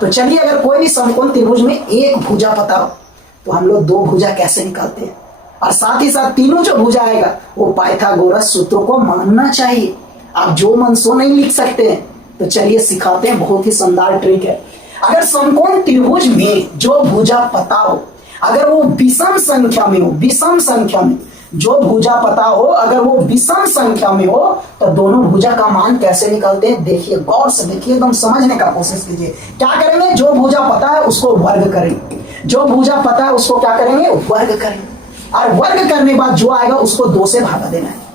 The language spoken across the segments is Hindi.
तो चलिए, अगर कोई भी समकोण त्रिभुज में एक भुजा पता हो तो हम लोग दो भुजा कैसे निकालते हैं, और साथ ही साथ तीनों जो भुजा आएगा वो पाइथागोरस सूत्र को मानना चाहिए। आप जो मन सो नहीं लिख सकते हैं। तो चलिए सिखाते हैं, बहुत ही शानदार ट्रिक है। अगर समकोण त्रिभुज में जो भुजा पता हो, अगर वो विषम संख्या में हो, विषम संख्या में जो भुजा पता हो अगर वो विषम संख्या में हो, तो दोनों भुजा का मान कैसे निकालते हैं देखिए, गौर से देखिए, एकदम समझने का कोशिश कीजिए। क्या करेंगे, जो भुजा पता है उसको वर्ग करेंगे, जो भुजा पता है उसको क्या करेंगे, वर्ग करेंगे, और वर्ग करने के बाद जो आएगा उसको 2 से भागा देना है।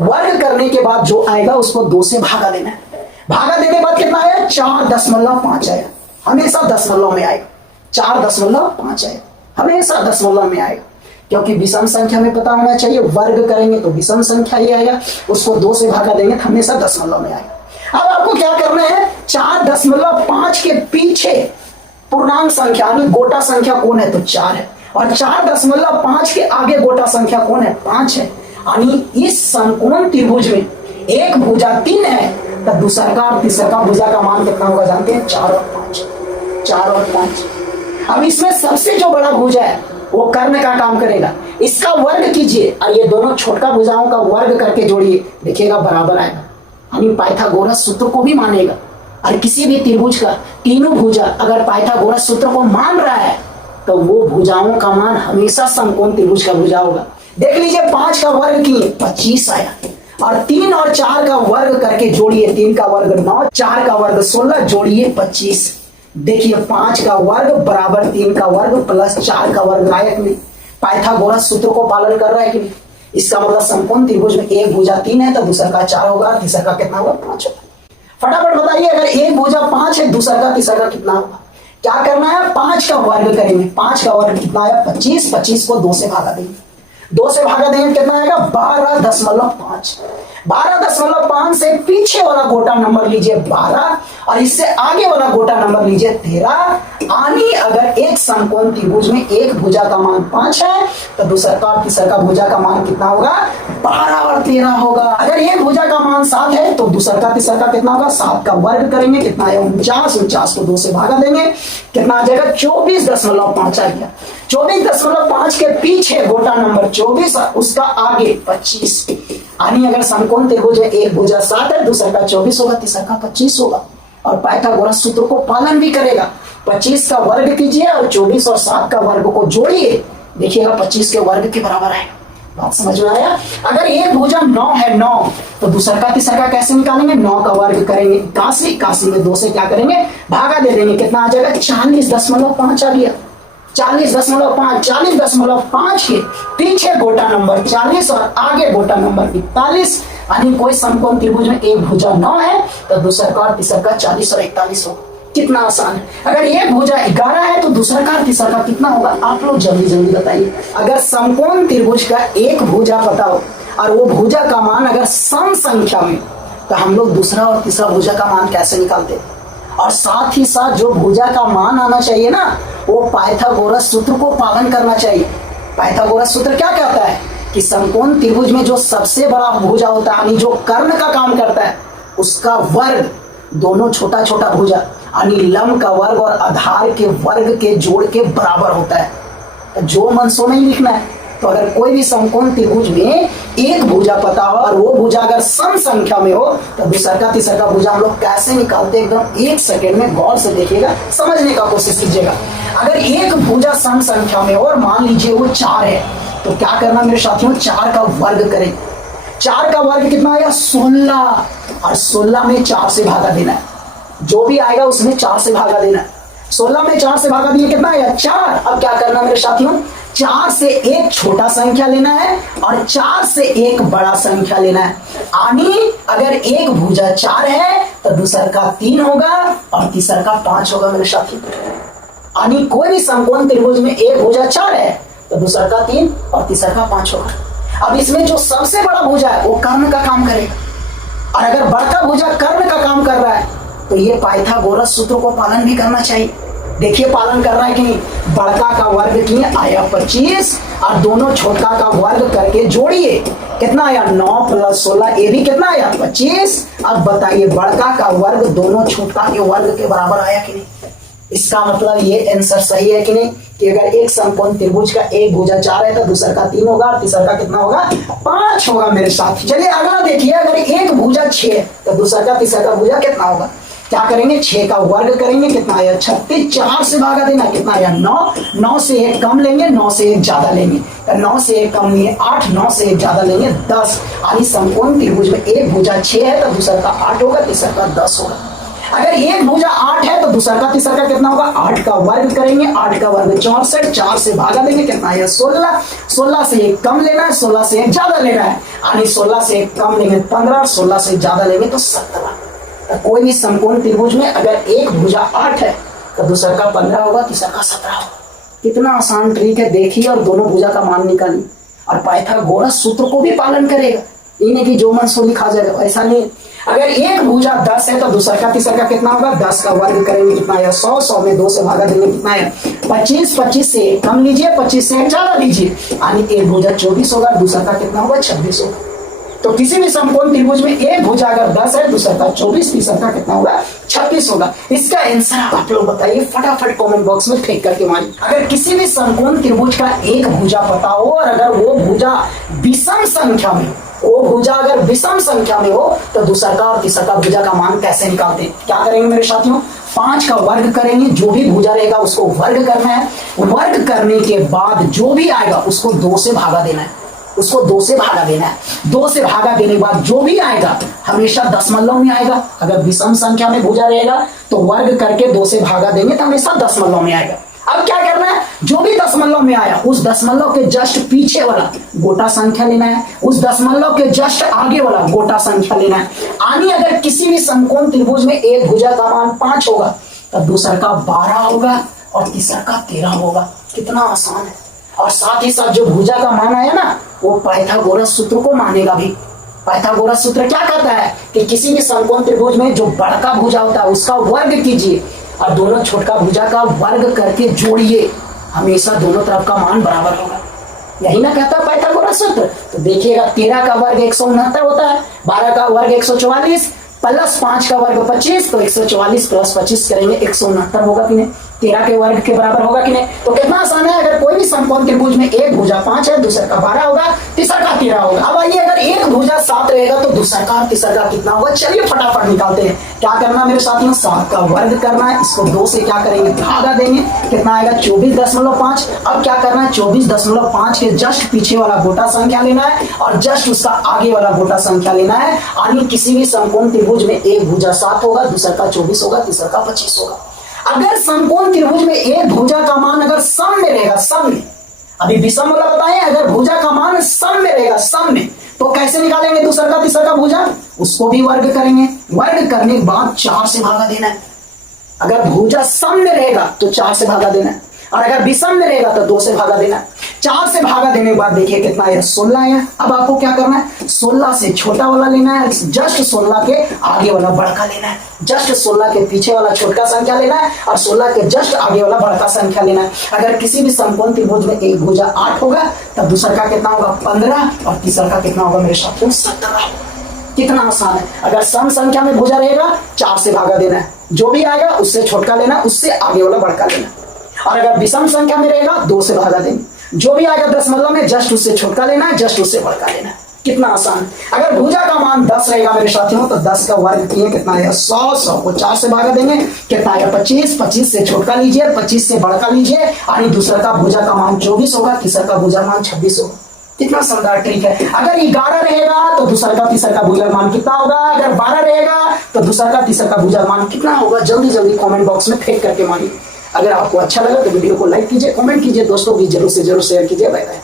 वर्ग करने के बाद जो आएगा उसको 2 से भागा देना है। भागा देने के बाद कितना आया, 4.5 आया, हमेशा दशमलव में आएगा, 4.5 आएगा, हमेशा दशमलव में आएगा, क्योंकि विषम संख्या में पता होना चाहिए। वर्ग करेंगे तो विषम संख्या ही आएगा, उसको 2 से भागा देंगे तो हमेशा दशमलव में आएगा। अब आपको क्या करना है, 4.5 के पीछे पूर्णांक संख्या यानी गोटा संख्या कौन है, तो 4 है, और 4.5 के आगे गोटा संख्या कौन है, 5 है। यानी इस समकोण त्रिभुज में एक भुजा 3 है, तो दूसरा का और तीसरा का भुजा का मान कितना होगा जानते हैं, 4 और 5, 4 और 5। अब इसमें सबसे जो बड़ा भुजा है वो कर्ण का काम करेगा, इसका वर्ग कीजिए और ये दोनों छोटका भुजाओं का वर्ग करके जोड़िए, देखिएगा बराबर आएगा, यानी पाइथागोरस सूत्र को भी मानेगा। और किसी भी त्रिभुज का तीनों भुजा अगर पाइथागोरस सूत्र को मान रहा है तो वो भुजाओं का मान हमेशा समकोण त्रिभुज का भुजा होगा। देख लीजिए, 5 का वर्ग किए 25 आया, और 3 और 4 का वर्ग करके जोड़िए, 3 का वर्ग 9, 4 का वर्ग 16, जोड़िए 25। देखिए 5 का वर्ग बराबर 3 का वर्ग प्लस 4 का वर्ग आया कि नहीं, पाइथागोरस सूत्र को पालन कर रहा है कि नहीं। इसका मतलब समकोण त्रिभुज में एक भुजा 3 है तो दूसरा का 4 होगा, तीसरा का कितना होगा, 5 होगा। फटाफट बताइए, अगर एक भुजा 5 है, दूसरा का तीसरा का कितना होगा। क्या करना है, 5 का वर्ग करेंगे, 5 का वर्ग कितना आया, 25, 25 को 2 से भागा देंगे, 2 से भागा देंगे कितना आएगा, 12.5, 12.5 से पीछे वाला गोटा नंबर लीजिए 12, और इससे आगे वाला गोटा नंबर लीजिए 13। यानी अगर एक समकोण त्रिभुज में एक भुजा का मान 5 है तो दूसरा का और तीसरा का भुजा का मान कितना होगा, 12 और 13 होगा। अगर एक भुजा का मान 7 है तो दूसरा का तीसरा का कितना होगा, 7 का वर्ग करेंगे, कितना है 49, 49 को 2 से भागा देंगे, कितना आ जाएगा, 24.5 आ गया। 24.5 के पीछे गोटा नंबर 24 और उसका आगे 25। यानी अगर समकोण त्रिभुज है, एक भुजा 7 है, दूसरा का 24 होगा, तीसरा का 25 होगा, और पाइथागोरस सूत्र को पालन भी करेगा। 25 का वर्ग कीजिए और 24 और 7 का वर्ग को जोड़िए, देखिएगा 25 के वर्ग के बराबर आएगा। बात समझ में आया। अगर एक भुजा 9 है, 9 तो दूसरा का तीसरा का कैसे निकालेंगे, 9 का वर्ग करेंगे 81, 81 में 2 से क्या करेंगे, भागा दे देंगे, कितना आ जाएगा, 40.5 आ गया, 40.5, 40.5 के पीछे गोटा नंबर 40 और आगे गोटा नंबर 41। यानी कोई समकोण त्रिभुज में एक भुजा 9 है तो दूसरा का और तीसरा का 40 और 41 होगा। कितना आसान है। अगर एक भुजा 11 है तो दूसरा का और तीसरा का कितना होगा, आप लोग जल्दी जल्दी बताइए। अगर समकोण त्रिभुज का एक भुजा पता हो और वो भुजा का मान अगर सम संख्या में, तो हम लोग दूसरा और तीसरा भुजा का मान कैसे निकालते हैं। और साथ ही साथ जो भुजा का मान आना चाहिए ना, वो पाइथागोरस सूत्र को पालन करना चाहिए। पाइथागोरस सूत्र क्या कहता है कि समकोण त्रिभुज में जो सबसे बड़ा भुजा होता है, यानी जो कर्ण का काम करता है, उसका वर्ग दोनों छोटा छोटा भुजा यानी लंब का वर्ग और आधार के वर्ग के जोड़ के बराबर होता है। तो जो मन सो नहीं लिखना है। तो अगर कोई भी समकोण त्रिभुज में एक भुजा पता हो और वो भुजा अगर सम संख्या में हो तो दूसरा का तीसरा का भुजा हम लोग कैसे निकालते हैं, एकदम 1 सेकेंड में गौर से देखिएगा, समझने का कोशिश कीजिएगा। अगर एक भुजा सम संख्या में हो और मान लीजिए वो 4 है, तो क्या करना मेरे साथियों, 4 का वर्ग करें। 4 का वर्ग कितना आएगा, 16, और 16 में 4 से भागा देना है, जो भी आएगा उसमें 4 से भागा देना है। 16 में 4 से भागा दिए कितना आएगा, 4। अब क्या करना मेरे साथियों, 4 से एक छोटा संख्या लेना है और 4 से एक बड़ा संख्या लेना है। यानी अगर एक भुजा 4 है तो दूसरा का 3 होगा और तीसरा का 5 होगा मेरे साथियों। यानी कोई भी समकोण त्रिभुज में एक भुजा 4 है तो दूसरा का 3 और तीसरा का 5 होगा। अब इसमें जो सबसे बड़ा भुजा है वो कर्ण का काम करेगा, और अगर बड़का भुजा कर्ण का काम कर रहा है तो ये पाइथागोरस सूत्र को पालन भी करना चाहिए। देखिए पालन कर रहा है कि नहीं। बड़का का वर्ग किए आया 25 और दोनों छोटा का वर्ग करके जोड़िए, कितना आया 9 + 16, ये भी कितना आया 25। अब बताइए बड़का का वर्ग दोनों छोटा के वर्ग के बराबर आया कि नहीं। इसका मतलब ये आंसर सही है कि नहीं, कि अगर एक समकोण त्रिभुज का एक भुजा 4 है तो दूसरा का 3 होगा और तीसरा का कितना होगा 5 होगा मेरे साथ। चलिए अगला देखिए, अगर एक भुजा 6 है तो दूसरा का तीसरा का भुजा कितना होगा। क्या करेंगे, 6 का वर्ग करेंगे, कितना आया 36, 4 से भागा देना, कितना आया 9, 9 से 1 कम लेंगे, 9 से 1 ज्यादा लेंगे, 9 से 1 कम लेंगे 8, 9 से 1 ज्यादा लेंगे 10। यानी समकोण त्रिभुज में एक भुजा 6 है तो दूसरा का 8 होगा, तीसरा का 10 होगा। अगर एक भुजा 8 है तो दूसरा का तीसरा का कितना होगा, 8 का वर्ग करेंगे, 8 का वर्ग 64, 4 से भागा देंगे, कितना है 16, 16 से 1 कम लेना है, 16 से 1 ज्यादा लेना है, यानी 16 से 1 कम लेंगे 15, 16 से ज्यादा लेंगे तो 17। कोई भी समकोण त्रिभुज में अगर एक भुजा 8 है तो दूसरा का 15 होगा, तीसरा का 17 होगा। कितना आसान ट्रिक है, देखिए और दोनों भुजा का मान निकालिए और पाइथागोरस सूत्र को भी पालन करेगा। ये नहीं कि जो मन सो लिखा जाएगा, ऐसा नहीं। अगर एक भुजा 10 है तो दूसरा का तीसरा का कितना होगा, 10 का वर्ग करेंगे, कितना है 100, 100 में 2 से भागा देंगे, कितना है 25, 25 से 1 कम लीजिए, 25 से 1 ज्यादा लीजिए, यानी एक भुजा 24 होगा, दूसरा का कितना होगा 26 होगा। तो किसी भी समकोण त्रिभुज में एक भुजा अगर 10 है, दूसरा का 24, तीसरा का कितना होगा 26 होगा। इसका आंसर आप लोग बताइए, फटाफट कमेंट बॉक्स में फेंक करके मारिए। अगर किसी भी समकोण त्रिभुज का एक भुजा पता हो और अगर वो भुजा विषम संख्या में, वो भुजा अगर विषम संख्या में हो तो दूसरा का और तीसरा का भुजा का मान कैसे निकालते हैं। क्या करेंगे मेरे साथियों, 5 का वर्ग करेंगे, जो भी भुजा रहेगा उसको वर्ग करना है, वर्ग करने के बाद जो भी आएगा उसको 2 से भागा देना है, उसको 2 से भागा देना है। 2 से भागा देने के बाद जो भी आएगा हमेशा दशमलव में आएगा। अगर विषम संख्या में भुजा रहेगा तो वर्ग करके 2 से भागा देंगे तो हमेशा दशमलव में आएगा। अब क्या करना है, जो भी दशमलव में आया उस दशमलव के जस्ट पीछे वाला गोटा संख्या लेना है, उस दशमलव के जस्ट आगे वाला गोटा संख्या लेना है। यानी अगर किसी भी समकोण त्रिभुज में एक भुजा का मान 5 होगा तब दूसरा का 12 होगा और तीसरा का 13 होगा। कितना आसान है। और साथ ही साथ जो भुजा का मान आया ना वो पाइथागोरस सूत्र को मानेगा भी। पाइथागोरस सूत्र क्या कहता है कि किसी भी समकोण त्रिभुज में जो बड़का भुजा होता है उसका वर्ग कीजिए और दोनों छोटका भुजा का वर्ग करके जोड़िए, हमेशा दोनों तरफ का मान बराबर होगा। यही ना कहता है पाइथागोरस सूत्र। तो देखिएगा 13 का वर्ग 169 होता है, 12 का वर्ग 144 प्लस 5 का वर्ग 25, तो 144 प्लस 25 करेंगे 169 होगा कि नहीं, 13 के वर्ग के बराबर होगा कि नहीं। तो कितना आसान है, अगर कोई भी समकोण त्रिभुज में एक भुजा 5 है, दूसरा का 12 होगा, तीसरा का 13 होगा। अब आइए अगर एक भुजा 7 रहेगा तो दूसरा का तीसरा का कितना होगा, चलिए फटाफट निकालते हैं। क्या करना मेरे साथियों, 7 का वर्ग करना है, इसको 2 से क्या करेंगे भागा देंगे, कितना आएगा 24.5। अब क्या करना है, 24.5 के जस्ट पीछे वाला गोटा संख्या लेना है और जस्ट उसका आगे वाला गोटा संख्या लेना है। यानी किसी भी समकोण त्रिभुज में एक भुजा 7 होगा, दूसरा का 24 होगा, तीसरा का 25 होगा। अगर समकोण त्रिभुज में एक भुजा का मान अगर सम में रहेगा, सम में, अभी विषम वाला बताएं, अगर भुजा का मान सम में रहेगा, सम में, तो कैसे निकालेंगे दूसरा का तीसरा का भुजा, उसको भी वर्ग करेंगे, वर्ग करने के बाद 4 से भागा देना है। अगर भुजा सम में रहेगा तो 4 से भागा देना है और अगर विषम में रहेगा तो 2 से भागा देना है। 4 से भागा देने के बाद देखिए कितना है 16 है। अब आपको क्या करना है, 16 से छोटा वाला लेना है, जस्ट 16 के आगे वाला बड़का लेना है, जस्ट 16 के पीछे वाला छोटा संख्या लेना है और 16 के जस्ट आगे वाला बड़का संख्या लेना है। अगर किसी भी समकोण त्रिभुज में एक भुजा 8 होगा तब दूसरा का कितना होगा 15 और तीसरा का कितना होगा मेरे साथियों 17। कितना आसान है। अगर सम संख्या में भुजा रहेगा 4 से भागा देना है, जो भी आएगा उससे छोटका लेना, उससे आगे वाला बड़का लेना। और अगर विषम संख्या में रहेगा 2 से भागा देंगे, जो भी आएगा दशमलव में जस्ट उससे छोटका लेना है, जस्ट उससे बड़का लेना है। कितना आसान। अगर भुजा का मान 10 रहेगा मेरे साथियों तो 10 का वर्ग किए कितना है 100, 100 को 4 से भागा देंगे, कितना आएगा 25, 25 से छोटका लीजिए, 25 से बड़का लीजिए, यानी दूसरा का भुजा का मान 24 होगा, तीसरा का भुजा मान 26 होगा। कितना शानदार ट्रिक है। अगर 11 रहेगा तो दूसरा का तीसरा का भुजा मान कितना होगा, अगर 12 रहेगा तो दूसरा का तीसरा का भुजा मान कितना होगा, जल्दी जल्दी कमेंट बॉक्स में फेंक करके मानिए। अगर आपको अच्छा लगा तो वीडियो को लाइक कीजिए, कमेंट कीजिए, दोस्तों भी जरूर से जरूर शेयर कीजिए। Bye bye.